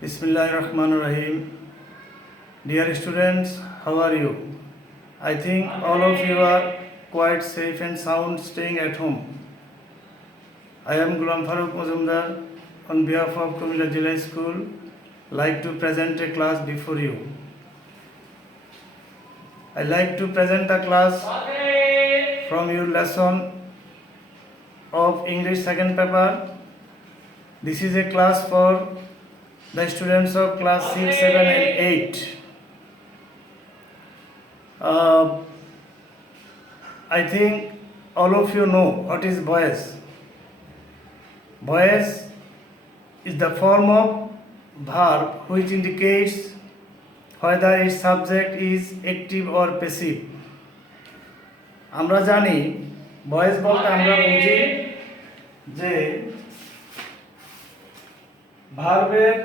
Bismillahirrahmanirrahim. Dear students, how are you? I think all of you are quite safe and sound staying at home. I am Gulam Farooq Mazumdar on behalf of Kumila Jilai School like to present a class before you. I like to present the class from your lesson of English second paper. This is a class for the students of class 6, 7 and 8. I think all of you know what is voice. Voice is the form of verb which indicates whether its subject is active or passive. আমরা জানি voice বলতে আমরা বুঝি যে ভার্বের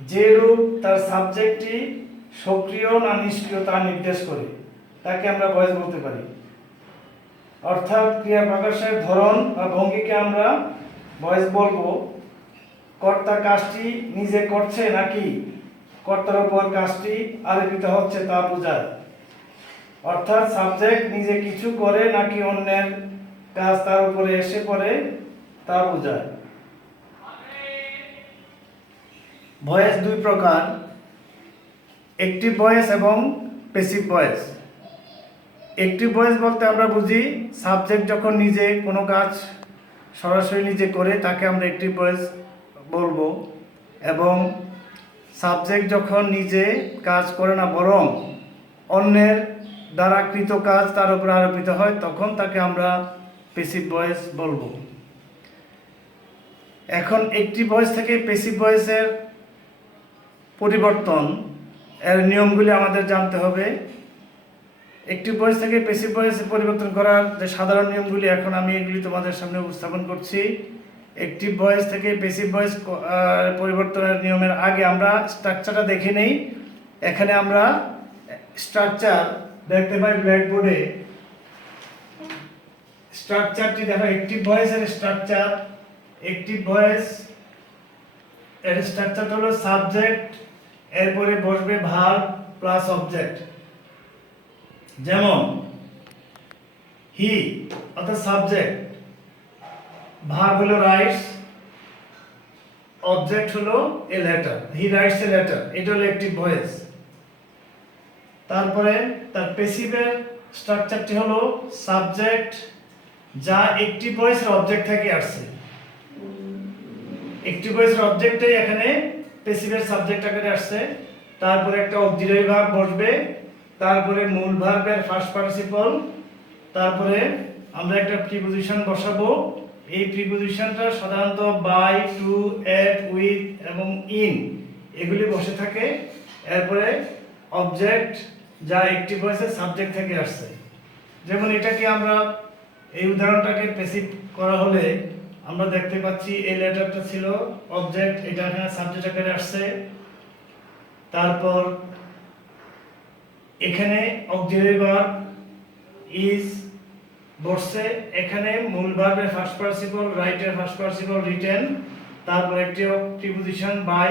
যে রূপ তার সাবজেক্টটি সক্রিয় না নিষ্ক্রিয় তা নির্দেশ করে তাকে আমরা ভয়েস বলতে পারি। অর্থাৎ ক্রিয়া প্রকাশের ধরন বা ভঙ্গিকে আমরা ভয়েস বলবো। কর্তা কাজটি নিজে করছে নাকি কর্তার উপর কাজটি আরোপিত হচ্ছে তা বোঝায়। অর্থাৎ সাবজেক্ট নিজে কিছু করে নাকি অন্যের কাজ তার উপরে এসে পড়ে তা বোঝায়। ভয়েস দুই প্রকার, অ্যাক্টিভ ভয়েস এবং প্যাসিভ ভয়েস। অ্যাক্টিভ ভয়েস বলতে আমরা বুঝি সাবজেক্ট যখন নিজে কোনো কাজ সরাসরি নিজে করে তাকে আমরা অ্যাক্টিভ ভয়েস বলবো, এবং সাবজেক্ট যখন নিজে কাজ করে না বরং অন্যের দ্বারা কৃত কাজ তার উপর আরোপিত হয় তখন তাকে আমরা প্যাসিভ ভয়েস বলবো। এখন অ্যাক্টিভ ভয়েস থেকে প্যাসিভ ভয়েসের পরিবর্তন এর নিয়মগুলি আমাদের জানতে হবে। অ্যাক্টিভ ভয়েস থেকে প্যাসিভ ভয়েসে পরিবর্তন করার যে সাধারণ নিয়মগুলি এখন আমি এগুলি তোমাদের সামনে উপস্থাপন করছি। অ্যাক্টিভ ভয়েস থেকে প্যাসিভ ভয়েস পরিবর্তনের নিয়মের আগে আমরা স্ট্রাকচারটা দেখে নেই। এখানে আমরা স্ট্রাকচার দেখতে পাই ব্ল্যাকবোর্ডে। স্ট্রাকচারটি দেখো, অ্যাক্টিভ ভয়েসের স্ট্রাকচার। অ্যাক্টিভ ভয়েস এর স্ট্রাকচার হলো সাবজেক্ট, এরপরে বসবে ভার্ব প্লাস অবজেক্ট। যেমন হি অর্থাৎ সাবজেক্ট, ভার্ব হলো রাইটস, অবজেক্ট হলো a letter, he writes a letter, এটা হলো অ্যাক্টিভ ভয়েস। তারপরে তার প্যাসিভের স্ট্রাকচারটি হলো সাবজেক্ট যা অ্যাক্টিভ ভয়েসের অবজেক্ট থেকে আসছে। অ্যাক্টিভ ভয়েসের অবজেক্টটাই এখানে প্যাসিভের সাবজেক্ট আকারে আসছে। তারপরে একটা অক্সিলারি ভার্ব বসবে, তারপরে মূল ভার্বের ফার্স্ট পার্টিসিপল, তারপরে আমরা একটা প্রিপজিশন বসাবো। এই প্রিপজিশনটা সাধারণত বাই, টু, এট, উইথ এবং ইন এগুলি বসে থাকে। এরপরে অবজেক্ট যা অ্যাক্টিভ ভয়েসের সাবজেক্ট থেকে আসছে। যেমন এটাকে আমরা এই উদাহরণটাকে প্যাসিভ করা হলে আমরা দেখতে পাচ্ছি এই লেটারটা ছিল অবজেক্ট, এটা এখানে সাবজেক্ট আকারে আসছে। তারপর এখানে অক্সিলারি ভার্ব ইজ বসছে, এখানে মূল ভার্বের ফার্স্ট পার্টিসিপল, রাইটের ফার্স্ট পার্টিসিপল রিটেন, তারপর একটি প্রিপজিশন বাই,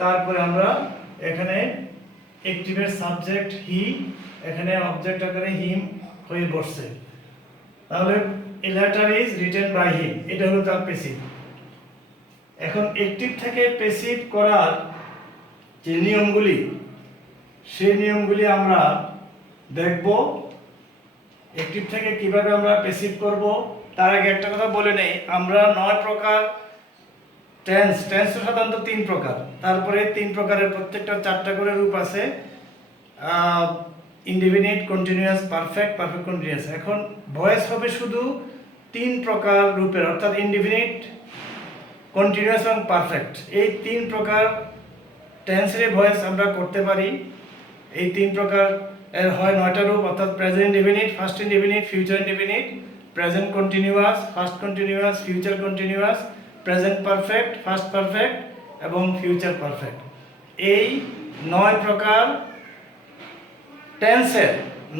তারপরে আমরা এখানে অ্যাক্টিভের সাবজেক্ট হি, এখানে অবজেক্ট আকারে হিম হয়ে বসছে। তাহলে a letter is written by him, এটা হলো তার প্যাসিভ। এখন অ্যাক্টিভ থেকে প্যাসিভ করার যে নিয়মগুলি সেই নিয়মগুলি আমরা দেখব। অ্যাক্টিভ থেকে কিভাবে আমরা প্যাসিভ করব তার আগে একটা কথা বলে নেই, আমরা 9 প্রকার টেন্স সাধারণত 3 প্রকার, তারপরে 3 প্রকারের প্রত্যেকটা 4টা করে রূপ আছে, indefinite, continuous, perfect, perfect continuous. এখন ভয়েস হবে শুধু 3 প্রকার রূপের, অর্থাৎ ইনডিফিনিট, কন্টিনিউয়াস এবং পারফেক্ট। এই 3 প্রকার টেন্সের ভয়েস আমরা করতে পারি। এই 3 প্রকার এর হয় 9টা রূপ, অর্থাৎ present indefinite, first indefinite, future indefinite, present continuous, first continuous, future continuous, present perfect, first perfect এবং ফিউচার পারফেক্ট। এই 9 প্রকার টেন্সের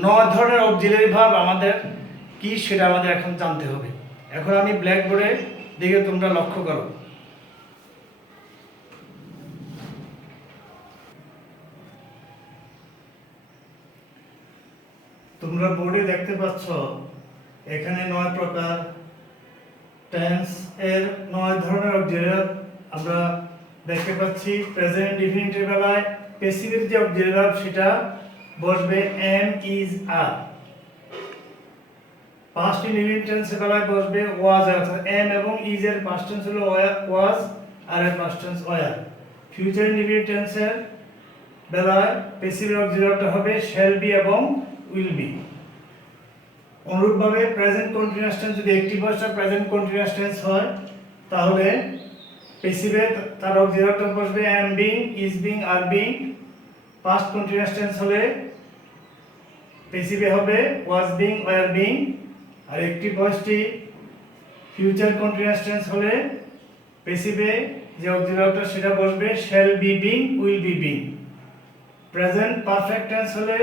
9 ধরনের অক্সিলারি ভার্ব আমাদের কি সেটা আমাদের এখন জানতে হবে। এখন আমি ব্ল্যাকবোর্ডের দিকে তোমরা লক্ষ্য করো। তোমরা বোর্ডে দেখতে পাচ্ছ এখানে 9 প্রকার টেন্স এর 9 ধরনের অক্সিলারি আমরা দেখতে পাচ্ছি। প্রেজেন্ট ইনডিফিনিটের বেলায় প্যাসিভের যে অক্সিলারি সেটা বসবে am is are। Past indefinite টেন্সের বেলায় বসবে was অর্থাৎ am এবং is এর পাস্ট টেন্স হলো was আর এর past tense were। Future indefinite টেন্সের বেলায় প্যাসিভের অক্সিলারিটা হবে shall be এবং will be। অনুরূপভাবে প্রেজেন্ট কন্টিনিউয়াস টেন্স যদি অ্যাক্টিভ ভয়েসটা প্রেজেন্ট কন্টিনিউয়াস টেন্স হয় তাহলে প্যাসিভে তার অক্সিলারিটা বসবে am being, is being, are being। Past continuous tense হলে প্যাসিভে হবে was being, were being। আর অ্যাক্টিভ ভয়েসটি ফিউচার কন্টিনিউয়াস টেন্স হলে প্যাসিভে যে অক্সিলারিটা সেটা বসবে shall be being, will be being। Present perfect tense হলে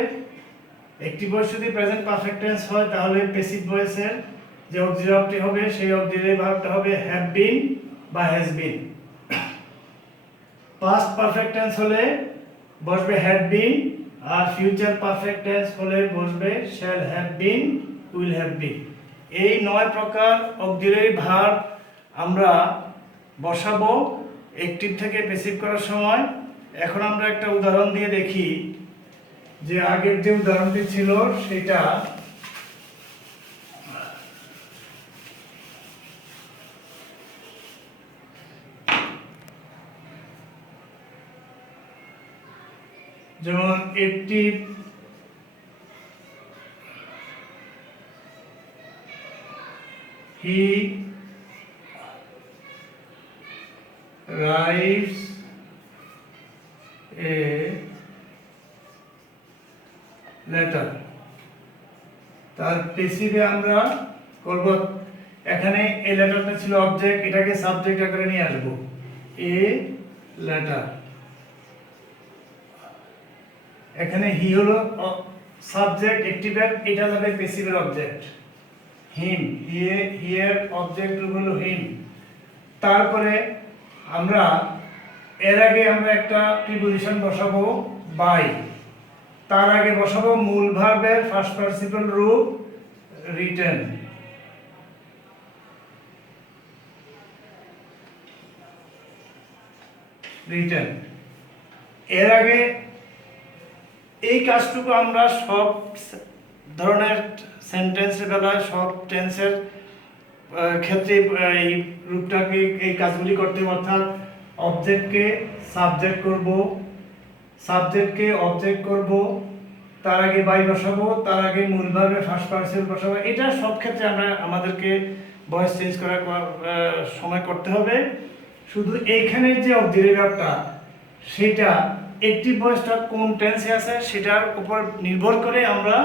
অ্যাক্টিভ ভয়েস যদি প্রেজেন্ট পারফেক্ট টেন্স হয় তাহলে প্যাসিভ ভয়েসের যে অক্সিলারিটি হবে সেই অক্সিলারি ভার্বটা হবে হ্যাভ বিন বা has been. Past perfect tense হলে বসবে হ্যাড বিন আর ফিউচার পারফেক্ট টেন্স হলে বসবে shall have been, will have been. এই 9 প্রকার অক্সিলারি ভার্ব আমরা বসাবো অ্যাক্টিভ থেকে প্যাসিভ করার সময়। এখন আমরা একটা উদাহরণ দিয়ে দেখি যে আগের যে উদাহরণটি ছিল সেটা যেমন active he writes a letter। তার প্যাসিভে আমরা করব, এখানে এ লেটারটা ছিল অবজেক্ট, এটাকে সাবজেক্ট আকারে নিয়ে আসব এ লেটার। এখানে হি হলো সাবজেক্ট অ্যাক্টিভের, এটা হবে প্যাসিভের অবজেক্ট হিম, হি এর অবজেক্ট হলো হিম। তারপরে আমরা এর আগে আমরা একটা প্রিপজিশন বসাবো বাই, তার আগে বসাবো মূল ভার্বের ফার্স্ট পার্টিসিপল রূপ রিটেন। রিটেন এর আগে এই কাজটুকু আমরা সব ধরনের সেন্টেন্সের বেলায় সব টেন্সের ক্ষেত্রে এই রূপটাকে এই কাজগুলি করতে, অর্থাৎ অবজেক্টকে সাবজেক্ট করব, সাবজেক্টকে অবজেক্ট করব, তার আগে বাই বসাবো, তার আগে মূল ভার্বের ফার্স্ট পার্টিসিপল বসাবো। এটা সব ক্ষেত্রে আমাদেরকে ভয়েস চেঞ্জ করার সময় করতে হবে। শুধু এইখানের যে অক্সিলারি ভার্বটা সেটা অ্যাক্টিভ ভয়েসটা কোন টেন্সে আছে সেটার উপর নির্ভর করে আমরা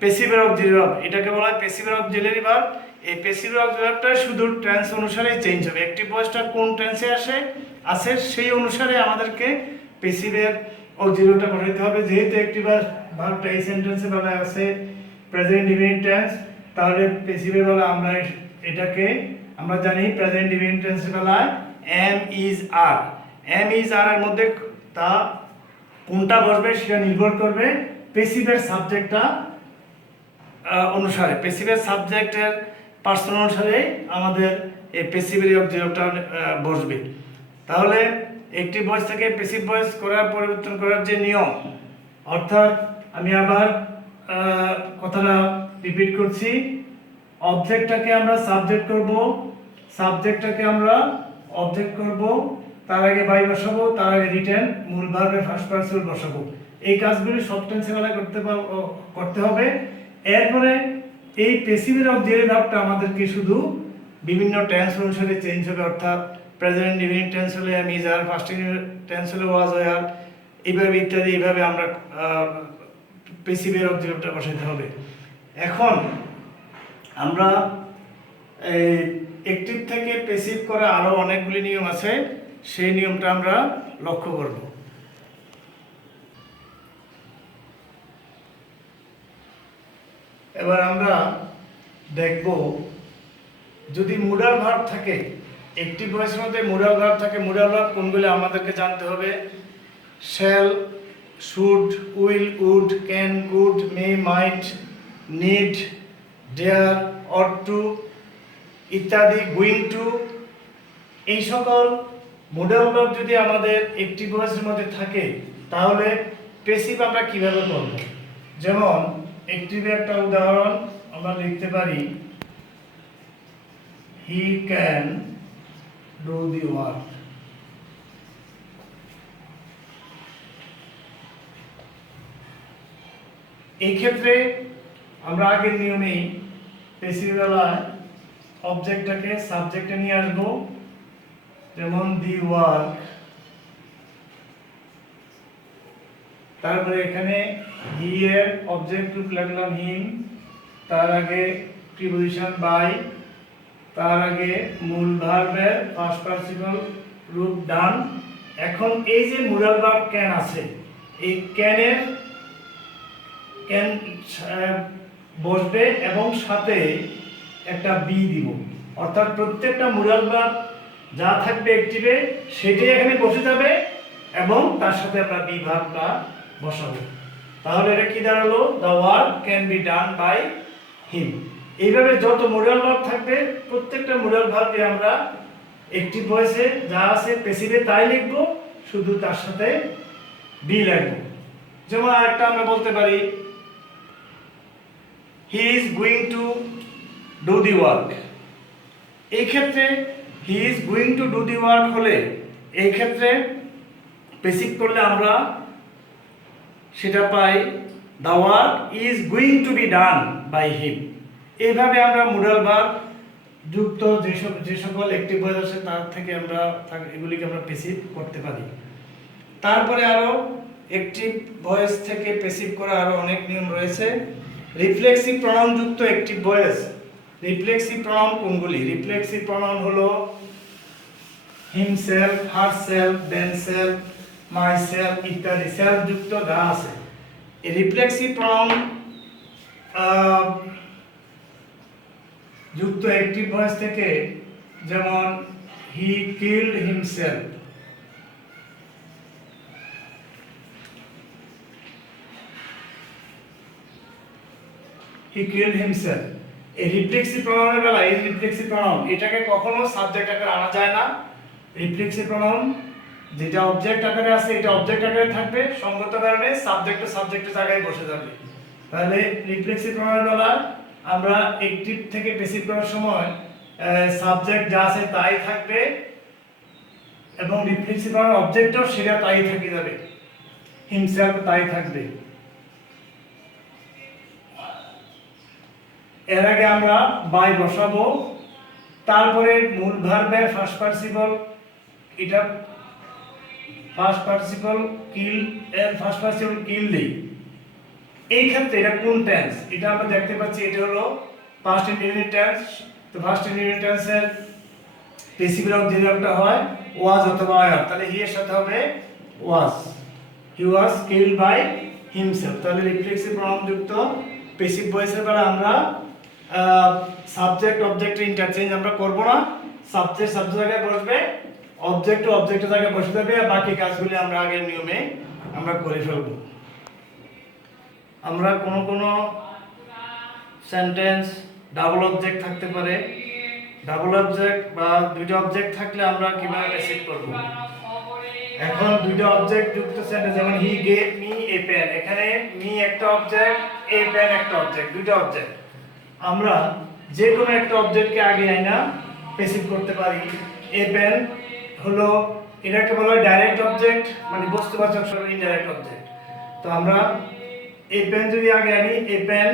প্যাসিভের অক্সিলারি ভার্ব, এটাকে বলা হয় প্যাসিভের অক্সিলারি ভার্ব। এই প্যাসিভের অক্সিলারি ভার্বটা শুধু টেন্স অনুসারে চেঞ্জ হবে, অ্যাক্টিভ ভয়েসটা কোন টেন্সে আছে সেই অনুসারে আমাদেরকে প্যাসিভের অক্সিলারিটা বসাইতে হবে। যেহেতু অ্যাক্টিভ ভার্বটা এই সেন্টেন্সে বলা আছে প্রেজেন্ট ইনডিফিনিট টেন্স, তাহলে প্যাসিভের বেলা আমরা এটাকে আমরা জানি প্রেজেন্ট ইনডিফিনিট টেন্সের বেলায় am is are, am is are এর মধ্যে তা কোনটা বসবে সেটা নির্ভর করবে প্যাসিভের সাবজেক্টটা অনুসারে, প্যাসিভের সাবজেক্টের পার্সন অনুসারে আমাদের এই প্যাসিভের অক্সিলারিটা বসবে। তাহলে অ্যাক্টিভ ভয়েস থেকে প্যাসিভ ভয়েস পরিবর্তন করার যে নিয়ম, অর্থাৎ আমি আবার কথাটা রিপিট করছি, অবজেক্টটাকে আমরা সাবজেক্ট করব, সাবজেক্টটাকে আমরা অবজেক্ট করব, তার আগে বাই বসাবো, তার আগে রিটেন মূল ভার্বের ফার্স্ট পার্টিসিপল বসাবো। এই কাজগুলি সব টেন্সে বেলায় করতে হবে। এরপরে এই প্যাসিভের অক্সিলারি ভার্বটা আমাদেরকে শুধু বিভিন্ন টেন্স অনুসারে চেঞ্জ হবে, অর্থাৎ প্রেজেন্ট ইনডিফিনিট টেন্স হলে am is are, past tense হলে was were, এইভাবে ইত্যাদি, এইভাবে আমরা প্যাসিভের অক্সিলারিটা বসাতে হবে। এখন আমরা এই অ্যাক্টিভ থেকে প্যাসিভ করা আরো অনেকগুলি নিয়ম আছে, সেই নিয়মটা আমরা লক্ষ্য করব। এবার আমরা দেখব যদি মুডাল ভার্ব থাকে, অ্যাক্টিভ ভয়েসের মধ্যে মুডাল ভার্ব থাকে, মুডাল ভার্ব কোনগুলো আমাদেরকে জানতে হবে। Shall, should, will, would, can, could, may, might, need, dare, ought to ইত্যাদি, গোয়িং টু, এই সকল মডেল ভার্ব যদি আমাদের একটি ভয়েসের মধ্যে থাকে তাহলে পেসিভ আমরা কিভাবে করব? যেমন একটিভে একটা উদাহরণ আমরা লিখতে পারি, he can do the work. এই ক্ষেত্রে আমরা আগের নিয়মেই পেসিভ বেলায় অবজেক্টটাকে সাবজেক্টে নিয়ে আসবো, যেমন দি ওয়ার্ক, তারপরে এখানে হি এর অবজেক্ট রূপ লিখলাম হিম, তার আগে প্রিপজিশন বাই, তার আগে মূল ভার্বের ফার্স্ট পার্টিসিপল রূপ ডান। এখন এই যে মডেল ভার্ব ক্যান আছে, এই ক্যানের ক্যান বসবে এবং সাথে একটা বি দিব, অর্থাৎ প্রত্যেকটা মডেল ভার্ব যা থাকবে অ্যাকটিভে সেটাই এখানে বসে যাবে এবং তার সাথে আমরা বি ভার্বটা বসাবো। তাহলে এটা কি দাঁড়ালো? The work can be done by him. এইভাবে যত মডেল ভার্ব থাকবে প্রত্যেকটা মডেল ভার্বে আমরা অ্যাকটিভ ভয়েসে যা আছে প্যাসিভে তাই লিখব, শুধু তার সাথে বি লিখব। যেমন আরেকটা আমরা বলতে পারি, he is going to do the work. এই ক্ষেত্রে he is going to do the work হলে এই ক্ষেত্রে প্যাসিভ করলে আমরা সেটা পাই, the work is going to be done by him. এইভাবে আমরা মডেল ভার্ব যুক্ত যে সকল অ্যাকটিভ ভয়েস আছে তার থেকে আমরা এগুলিকে আমরা প্যাসিভ করতে পারি। তারপরে আরো অ্যাকটিভ ভয়েস থেকে প্যাসিভ করা আরো অনেক নিয়ম রয়েছে। রিফ্লেক্সিভ প্রনাউন যুক্ত অ্যাকটিভ ভয়েস। রিফ্লেক্সিভ প্রনাউন কোনগুলি? রিফ্লেক্সিভ প্রনাউন হলো হিমসেলফ, হারসেলফ, দেমসেলফ, মাইসেলফ ইত্যাদি সেলফ যুক্ত যা আছে। এই রিফ্লেক্সিভ প্রনাউন যুক্ত অ্যাকটিভ ভয়েস থেকে যেমন হি কিলড হিমসেলফ, হি কিলড হিমসেলফ। এই রিফ্লেক্সিভ প্রনাউনের বেলা এই রিফ্লেক্সিভ প্রনাউন এটাকে কখনো সাবজেক্ট আকারে আনা যায় না। রিফ্লেক্সিভ প্রনাউন যেটা অবজেক্ট আকারে আছে এটা অবজেক্ট আকারে থাকবে, সঙ্গত কারণে সাবজেক্টের জায়গায় বসে যাবে। তাহলে রিফ্লেক্সিভ প্রনাউনের বেলা আমরা অ্যাকটিভ থেকে প্যাসিভ করার সময় সাবজেক্ট যা আছে তাই থাকবে এবং রিফ্লেক্সিভ প্রনাউন অবজেক্টও সেটা তাই থেকে যাবে, হিমসেলফ তাই থাকবে। এর আগে আমরা বাই বসাবো, তারপরে মূল ভার্বের ফার্স্ট পার্টিসিপল, এটা ফার্স্ট পার্টিসিপল কিল এর ফার্স্ট পার্টিসিপল কিল দেই। এই ক্ষেত্রে এটা কোন টেন্স? এটা আমরা দেখতে পাচ্ছি এটা হলো পাস্ট ইনডিফিনিট টেন্স। তো পাস্ট ইনডিফিনিট টেন্সের প্যাসিভ ভার্ব যে ভার্বটা হয় ওয়াজ অথবা আর, তাহলে হি এর সাথে হবে ওয়াজ, হি ওয়াজ কিলড বাই হিমসেলফ। তাহলে রিফ্লেক্সিভ প্রনাউন যুক্ত প্যাসিভ ভয়েসের বেলা আমরা সাবজেক্ট অবজেক্ট ইন্টারচেঞ্জ আমরা করব না, সাবজেক্ট জায়গায় বসবে, অবজেক্ট অবজেক্টের জায়গায় বসে যাবে, আর বাকি কাজগুলি আমরা আগের নিয়মে আমরা করে ফেলব। আমরা কোনো সেন্টেন্স ডাবল অবজেক্ট থাকতে পারে, ডাবল অবজেক্ট বা দুইটা অবজেক্ট থাকলে আমরা কিভাবে প্যাসিভ করব? এখন দুইটা অবজেক্ট যুক্ত সেন্টেন্স, যেমন he gave me a pen, এখানে মি একটা অবজেক্ট, এ পেন একটা অবজেক্ট, দুইটা অবজেক্ট। আমরা যে কোনো একটা অবজেক্টকে আগে আইনা প্যাসিভ করতে পারি। এ পেন হলো এটাকে বলা হয় ডাইরেক্ট অবজেক্ট, মানে বস্তুবাচক শব্দ, ইনডাইরেক্ট অবজেক্ট। তো আমরা এ পেন যদি আগে আনি, এ পেন,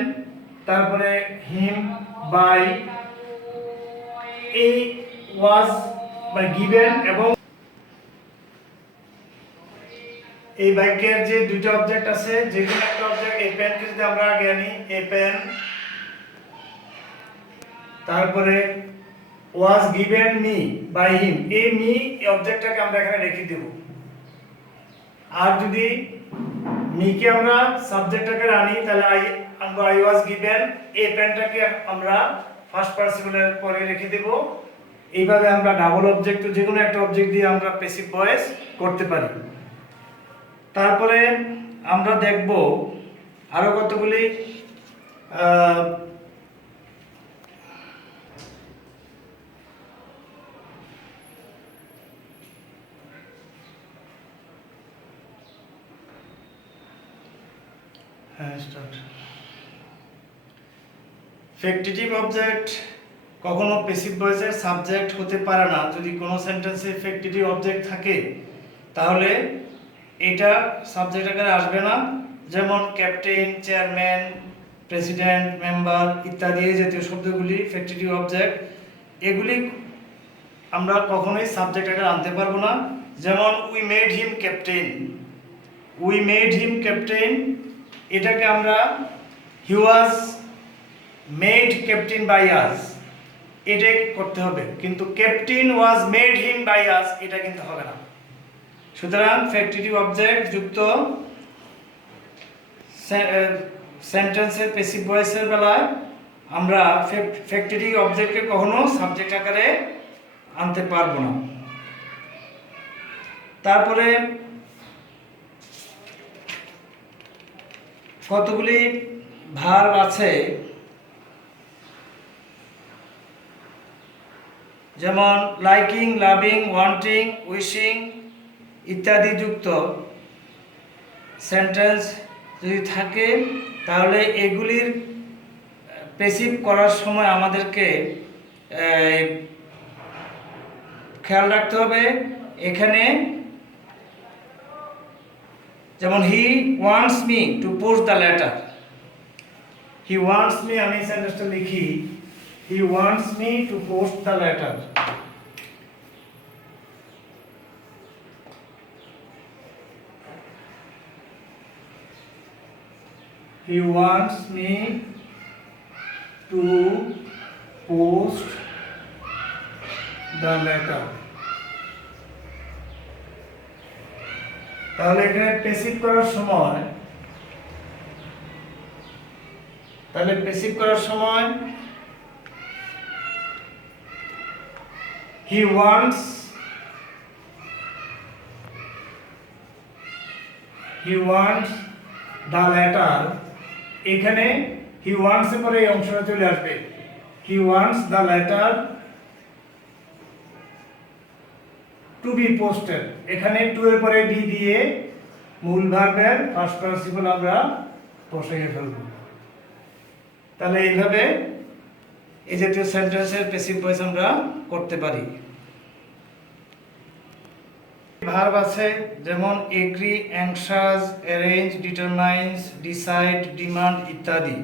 তারপরে হিম বাই, এই ওয়াজ বাই গিভেন, এবং এই বাক্যের যে দুইটা অবজেক্ট আছে যে কোনো একটা অবজেক্ট, এ পেনকে যদি আমরা আগে আনি, এ পেন, তারপরে was given me by him, এই মি এই অবজেক্টটাকে আমরা এখানে রেখে দেব। আর যদি মিকে আমরা সাবজেক্ট আকারে আনি তাহলে আই ওয়াজ গিভেন, এই পেনটাকে আমরা ফার্স্ট পার্টিসিপলের পরে রেখে দেব। এইভাবে আমরা ডাবল অবজেক্ট যে কোনো একটা অবজেক্ট দিয়ে আমরা প্যাসিভ ভয়েস করতে পারি। তারপরে আমরা দেখব আরো কতগুলি ফ্যাক্টিটিভ অবজেক্ট কখনো প্যাসিভ ভয়েসের সাবজেক্ট হতে পারে না। যদি কোনো সেন্টেন্সে ফ্যাক্টিটিভ অবজেক্ট থাকে তাহলে এটা সাবজেক্ট আকারে আসবে না। যেমন ক্যাপ্টেন, চেয়ারম্যান, প্রেসিডেন্ট, মেম্বার ইত্যাদি এই জাতীয় শব্দগুলি ফ্যাক্টিটিভ অবজেক্ট, এগুলি আমরা কখনোই সাবজেক্ট আকারে আনতে পারবো না। যেমন we made him captain, we made him captain, এটাকে আমরা he was made captain by us, এটা করতে হবে, কিন্তু captain was made him by us এটা কিন্তু হবে না। সুতরাং ফ্যাক্টিটিভ অবজেক্ট যুক্ত সেন্টেন্সের প্যাসিভ ভয়েসের বেলায় আমরা ফ্যাক্টিটিভ অবজেক্টকে কখনো সাবজেক্ট আকারে আনতে পারবো না। তারপরে কতগুলি ভার্ব আছে, যেমন লাইকিং, লাভিং, ওয়ান্টিং, উইশিং ইত্যাদি যুক্ত সেন্টেন্স যদি থাকে তাহলে এগুলির প্যাসিভ করার সময় আমাদেরকে খেয়াল রাখতে হবে। এখানে যেমন he wants me two post the letter, he wants me, আমি সেন্টেন্সটা লিখি, he wants me two post the letter. He wants me to post the letter. তাহলে এখানে প্যাসিভ করার সময়, he wants the letter, এখানে হি ওয়ান্টস এর পরে এই অংশটা চলে আসবে, he wants the letter to B posted, এখানে টু এর পরে বি দিয়ে মূল ভার্বের ফার্স্ট পার্টিসিপল আমরা বসিয়ে ফেলব। তাহলে এইভাবে এই জাতীয় সেন্টেন্সের প্যাসিভ ভয়েস আমরা করতে পারি। ভার্ব আছে যেমন agree, anxious, arrange, determines, decide, demand ইত্যাদি।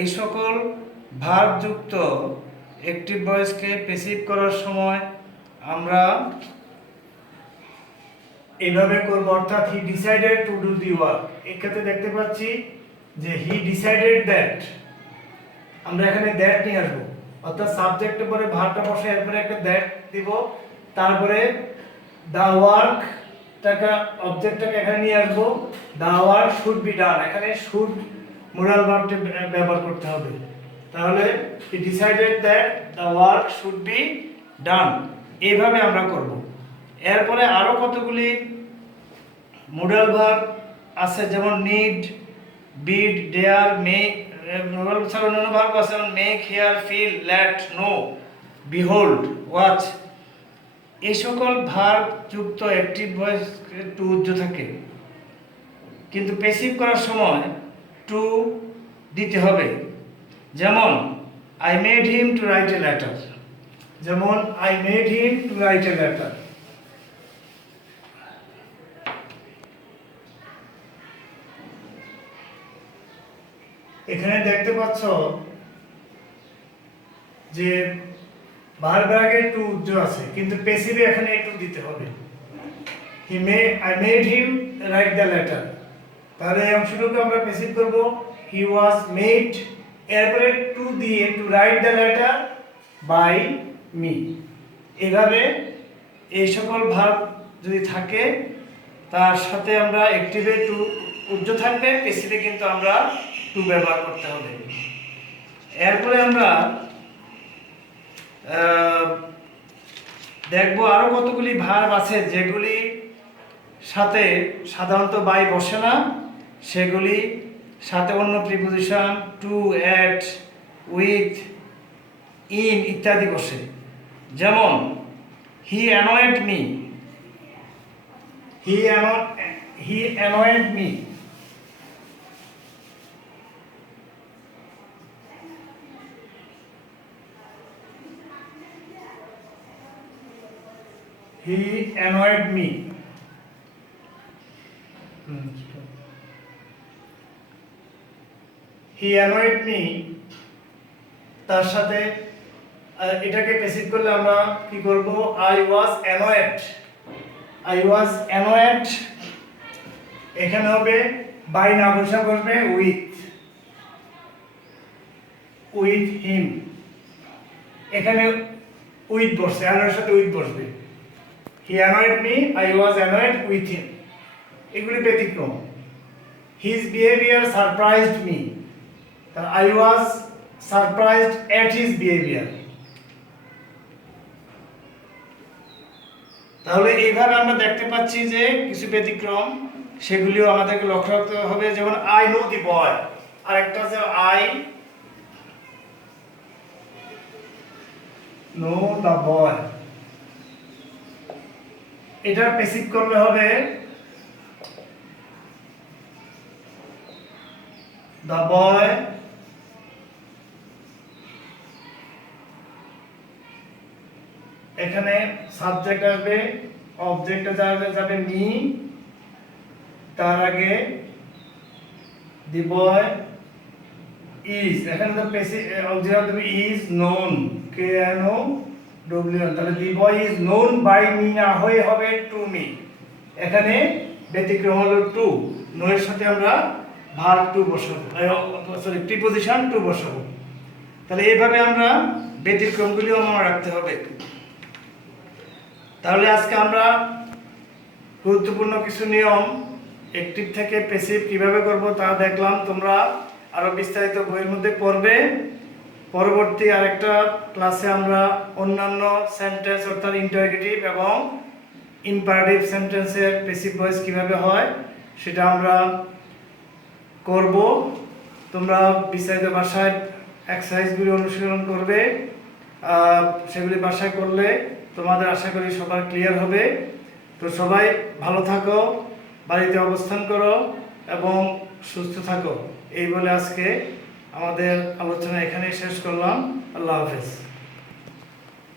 এই সকল ভার্ব যুক্ত অ্যাক্টিভ ভয়েসকে প্যাসিভ করার সময় আমরা এইভাবে করব, অর্থাৎ he decided to do the work. এক্ষেত্রে দেখতে পাচ্ছি যে হি ডিসাইডেড দ্যাট, আমরা এখানে দ্যাট নিয়ে আসবো, অর্থাৎ সাবজেক্টের পরে ভার্বটা বসে এরপরে একটা দ্যাট দিব, তারপরে দ্য ওয়ার্কটাকে অবজেক্টটাকে এখানে নিয়ে আসবো, the work should be done, এখানে শুড মোরাল ভার্বটা ব্যবহার করতে হবে। তাহলে he decided that the work should be done, এইভাবে আমরা করব। এরপরে আরো কতগুলি মোডাল ভার্ব আছে, যেমন need, bid, dare, make, modal ছাড়া অন্যান্য ভার্ব আছে যেমন make, hear, feel, let, know, behold, watch. এই সকল ভার্ব যুক্ত অ্যাক্টিভ ভয়েস টু উজ্জ্ব থাকে, কিন্তু প্যাসিভ করার সময় টু দিতে হবে। যেমন I made him to write a letter, যেমন I made him to write a letter. এখানে দেখতে পাচ্ছ যে ভার্বের আগে টু উজ্জ্ব আছে, কিন্তু প্যাসিভে এখানে টু দিতে হবে। I made him write the letter, তাহলে এই অংশটুকু আমরা প্যাসিভ করব, হি ওয়াজ মেড, এরপরে টু দিয়ে to write the letter by me. এভাবে এই সকল ভার্ব যদি থাকে তার সাথে আমরা অ্যাক্টিভে টু উজ্জ্ব থাকবে, প্যাসিভে কিন্তু আমরা টু ব্যবহার করতে হবে। এরপরে আমরা দেখবো আরো কতগুলি ভার্ব আছে যেগুলি সাথে সাধারণত বাই বসে না, সেগুলি সাথে অন্য preposition to, at, with, in ইত্যাদি বসে। যেমন he annoyed me, he annoyed me. He annoyed me. He annoyed me তার সাথে এটাকে প্যাসিভ করলে আমরা কি করব? I was annoyed. I was annoyed এখানে হবে বাই না বসা বসবে with him। এখানে উইথ বসছে, আর সাথে উইথ বসবে। He annoyed me, I was annoyed with him। এগুলি ব্যতিক্রম। His behavior surprised me, তাহলে I was surprised at his behavior। তাহলে এইভাবে আমরা দেখতে পাচ্ছি যে কিছু ব্যতিক্রম, সেগুলিও আমাদেরকে লক্ষ্য রাখতে হবে। যেমন I know the boy, আর একটা আছে I know the boy। এটা প্যাসিভ করলে হবে the boy এখানে সাবজেক্ট আসবে, অবজেক্ট যাবে মি, তার আগে the boy is, এখানে তো প্যাসিভ অবজেক্ট হবে is known, K N O W N. তাহলে the boy is known by me না হয়ে হবে to me। এখানে ব্যতিক্রম হলো টু, নো এর সাথে আমরা ভার্ব টু বসাবো, সরি প্রিপোজিশন টু বসাবো। তাহলে এইভাবে আমরা ব্যতিক্রমগুলিও মনে রাখতে হবে। তাহলে আজকে আমরা গুরুত্বপূর্ণ কিছু নিয়ম অ্যাক্টিভ থেকে প্যাসিভ কিভাবে করব তা দেখলাম। তোমরা আরো বিস্তারিত বইয়ের মধ্যে পড়বে। পরবর্তী আরেকটা ক্লাসে আমরা অন্যান্য সেন্টেন্স অর্থাৎ ইন্টারোগেটিভ এবং ইম্পারেটিভ সেন্টেন্সের প্যাসিভ ভয়েস কিভাবে হয় সেটা আমরা করব। তোমরা বিস্তারিত ভাষায় এক্সারসাইজগুলি অনুশীলন করবে, সেগুলি বাসায় করলে তোমাদের আশা করি সবার ক্লিয়ার হবে। তো সবাই ভালো থাকো, বাড়িতে অবস্থান করো এবং সুস্থ থাকো। এই বলে আজকে আমাদের আলোচনা এখানেই শেষ করলাম। আল্লাহ হাফেজ।